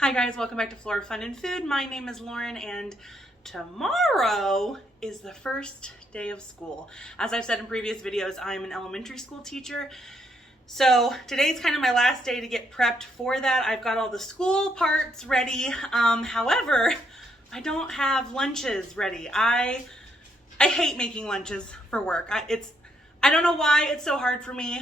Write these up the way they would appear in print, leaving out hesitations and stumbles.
Hi guys, welcome back to Flora Fun and Food. My name is Lauren and tomorrow is the first day of school. As I've said in previous videos, I'm an elementary school teacher. So today's kind of my last day to get prepped for that. I've got all the school parts ready. However, I don't have lunches ready. I hate making lunches for work. I don't know why it's so hard for me.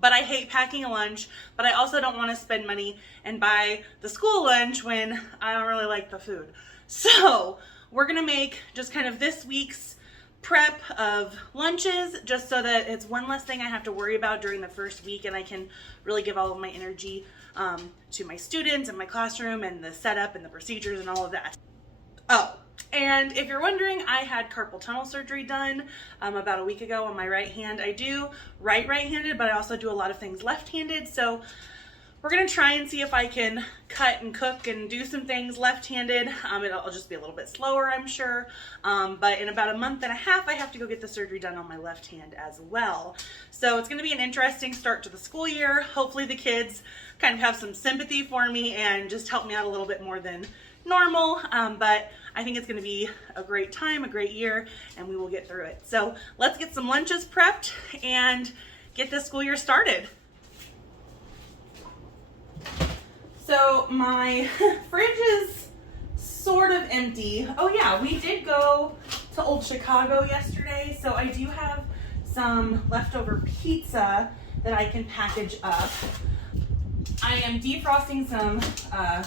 But I hate packing a lunch, but I also don't want to spend money and buy the school lunch when I don't really like the food. So we're going to make just kind of this week's prep of lunches just so that it's one less thing I have to worry about during the first week and I can really give all of my energy to my students and my classroom and the setup and the procedures and all of that. Oh, and if you're wondering, I had carpal tunnel surgery done about a week ago on my right hand. I do right-handed, but I also do a lot of things left-handed. So we're gonna try and see if I can cut and cook and do some things left-handed. It'll just be a little bit slower, I'm sure. But in about a month and a half, I have to go get the surgery done on my left hand as well. So it's gonna be an interesting start to the school year. Hopefully the kids kind of have some sympathy for me and just help me out a little bit more than normal, but I think it's going to be a great time, a great year, and we will get through it. So let's get some lunches prepped and get this school year started. So my fridge is sort of empty. Oh yeah, we did go to Old Chicago yesterday, so I do have some leftover pizza that I can package up. I am defrosting some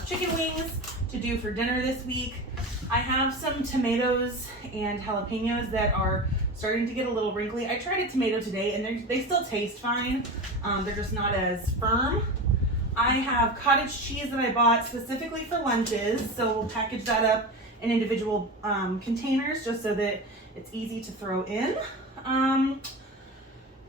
chicken wings to do for dinner this week. I have some tomatoes and jalapenos that are starting to get a little wrinkly. I tried a tomato today and they still taste fine. They're just not as firm. I have cottage cheese that I bought specifically for lunches, so we'll package that up in individual containers just so that it's easy to throw in. And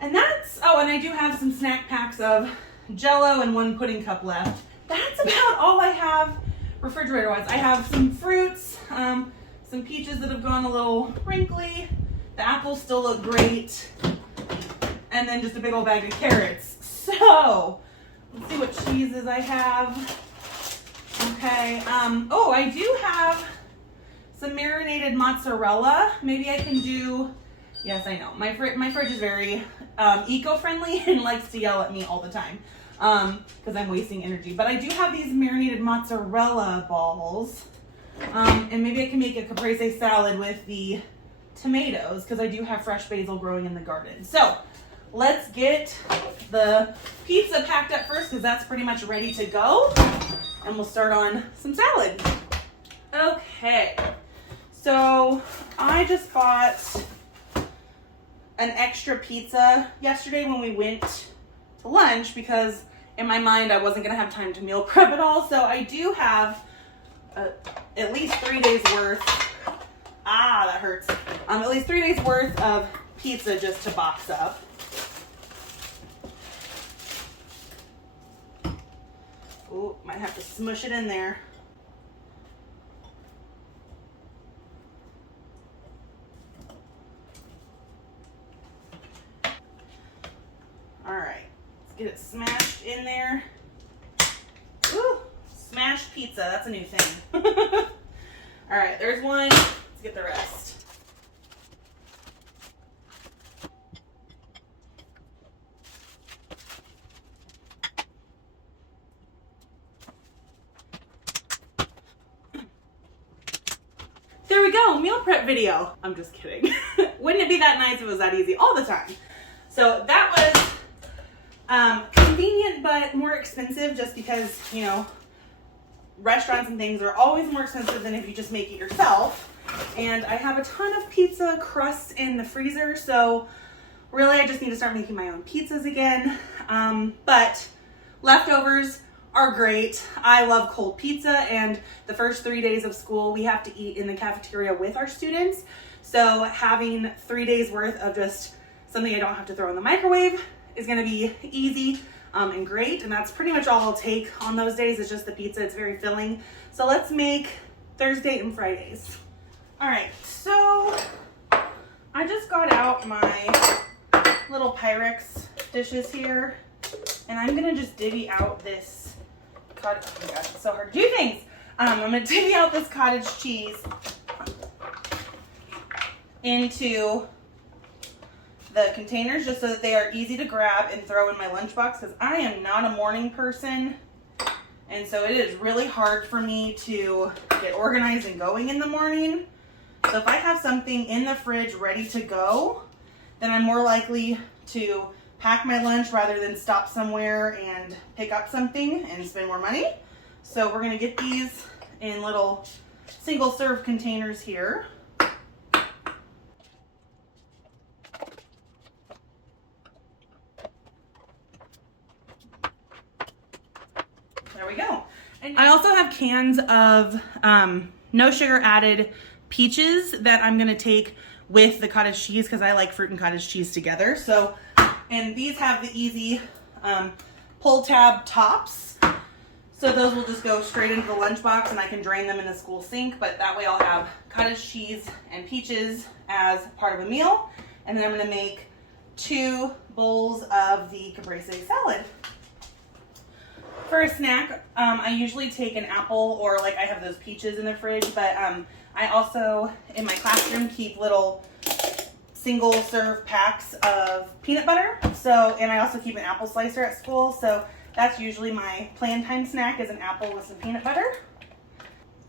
I do have some snack packs of Jell-O and one pudding cup left. That's about all I have refrigerator-wise. I have some fruits, some peaches that have gone a little wrinkly. The apples still look great. And then just a big old bag of carrots. So, let's see what cheeses I have. Okay, I do have some marinated mozzarella. Maybe I can do, yes, I know. My fridge is very eco-friendly and likes to yell at me all the time because I'm wasting energy. But I do have these marinated mozzarella balls. And maybe I can make a caprese salad with the tomatoes because I do have fresh basil growing in the garden. So let's get the pizza packed up first because that's pretty much ready to go. And we'll start on some salad. Okay, so I just bought an extra pizza yesterday when we went to lunch because in my mind I wasn't gonna have time to meal prep at all. So I do have at least 3 days worth. That hurts. At least 3 days worth of pizza just to box up. Ooh, might have to smush it in there. All right, let's get it smashed in there. Ooh, smashed pizza, that's a new thing. All right, there's one, let's get the rest. There we go, meal prep video. I'm just kidding. Wouldn't it be that nice if it was that easy all the time? So that was convenient but more expensive just because, you know, restaurants and things are always more expensive than if you just make it yourself. And I have a ton of pizza crusts in the freezer, so really I just need to start making my own pizzas again. But leftovers are great. I love cold pizza, and the first 3 days of school we have to eat in the cafeteria with our students. So having 3 days worth of just something I don't have to throw in the microwave is gonna be easy and great. And that's pretty much all I'll take on those days is just the pizza. It's very filling. So let's make Thursday and Fridays. All right, so I just got out my little Pyrex dishes here, and I'm gonna just divvy out this oh my gosh, it's so hard to do things. I'm gonna divvy out this cottage cheese into the containers just so that they are easy to grab and throw in my lunchbox, because I am not a morning person, and so it is really hard for me to get organized and going in the morning. So if I have something in the fridge ready to go, then I'm more likely to pack my lunch rather than stop somewhere and pick up something and spend more money. So we're gonna get these in little single serve containers here. There we go. And I also have cans of no sugar added peaches that I'm gonna take with the cottage cheese because I like fruit and cottage cheese together. So, and these have the easy pull tab tops. So those will just go straight into the lunchbox and I can drain them in the school sink, but that way I'll have cottage cheese and peaches as part of a meal. And then I'm gonna make 2 bowls of the caprese salad. For a snack, I usually take an apple, or like I have those peaches in the fridge, but I also, in my classroom, keep little single serve packs of peanut butter. So, and I also keep an apple slicer at school. So that's usually my plan time snack, is an apple with some peanut butter.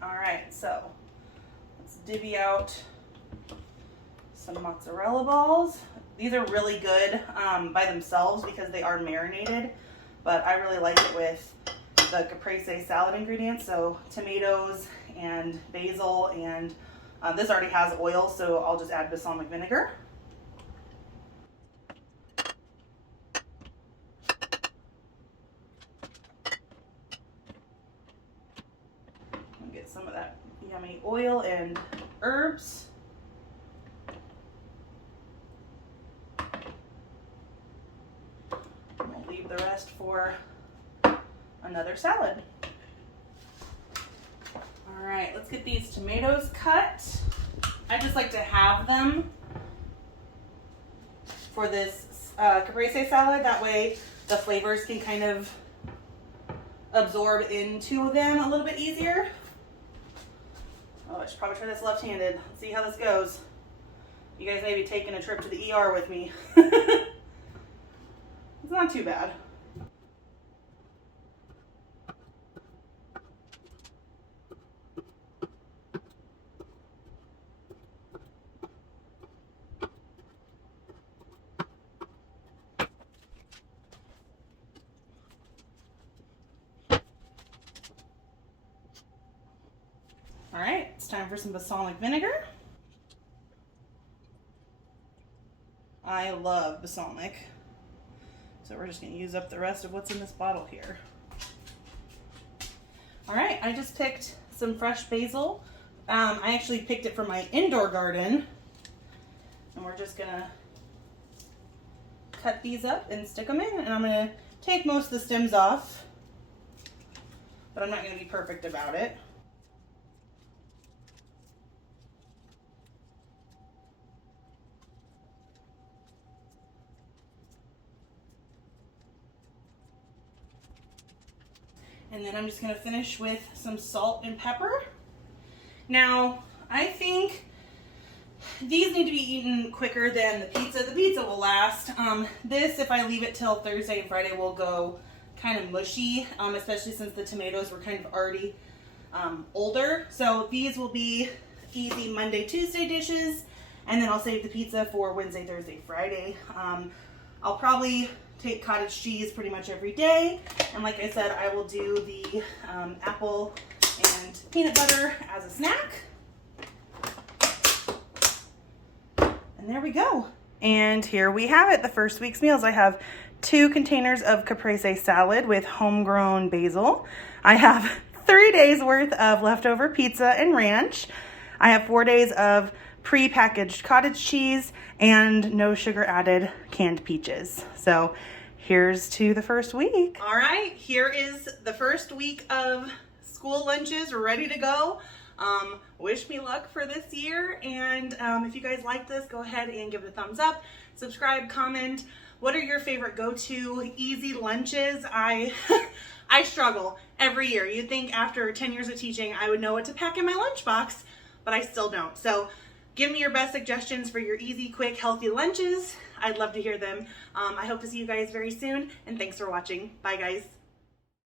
All right, so let's divvy out some mozzarella balls. These are really good by themselves because they are marinated, but I really like it with the caprese salad ingredients. So tomatoes and basil, and this already has oil, so I'll just add balsamic vinegar. And get some of that yummy oil and herbs. And we'll leave the rest for another salad. All right, let's get these tomatoes cut. I just like to have them for this caprese salad. That way the flavors can kind of absorb into them a little bit easier. Oh, I should probably try this left-handed. Let's see how this goes. You guys may be taking a trip to the ER with me. It's not too bad. All right, it's time for some balsamic vinegar. I love balsamic, so we're just gonna use up the rest of what's in this bottle here. All right, I just picked some fresh basil. I actually picked it from my indoor garden, and we're just gonna cut these up and stick them in, and I'm gonna take most of the stems off, but I'm not gonna be perfect about it. And then I'm just gonna finish with some salt and pepper. Now, I think these need to be eaten quicker than the pizza. The pizza will last. This, if I leave it till Thursday and Friday, will go kind of mushy, especially since the tomatoes were kind of already older. So these will be easy Monday, Tuesday dishes, and then I'll save the pizza for Wednesday, Thursday, Friday. I'll probably take cottage cheese pretty much every day, and like I said, I will do the apple and peanut butter as a snack. And there we go. And here we have it, the first week's meals. I have 2 containers of caprese salad with homegrown basil. I have 3 days worth of leftover pizza and ranch. I have 4 days of pre-packaged cottage cheese and no sugar added canned peaches. So here's to the first week. All right, here is the first week of school lunches ready to go. Wish me luck for this year, and if you guys like this, go ahead and give it a thumbs up, subscribe, comment. What are your favorite go-to easy lunches? I I struggle every year. You'd think after 10 years of teaching, I would know what to pack in my lunchbox, but I still don't. So give me your best suggestions for your easy, quick, healthy lunches. I'd love to hear them. I hope to see you guys very soon, and thanks for watching. Bye, guys.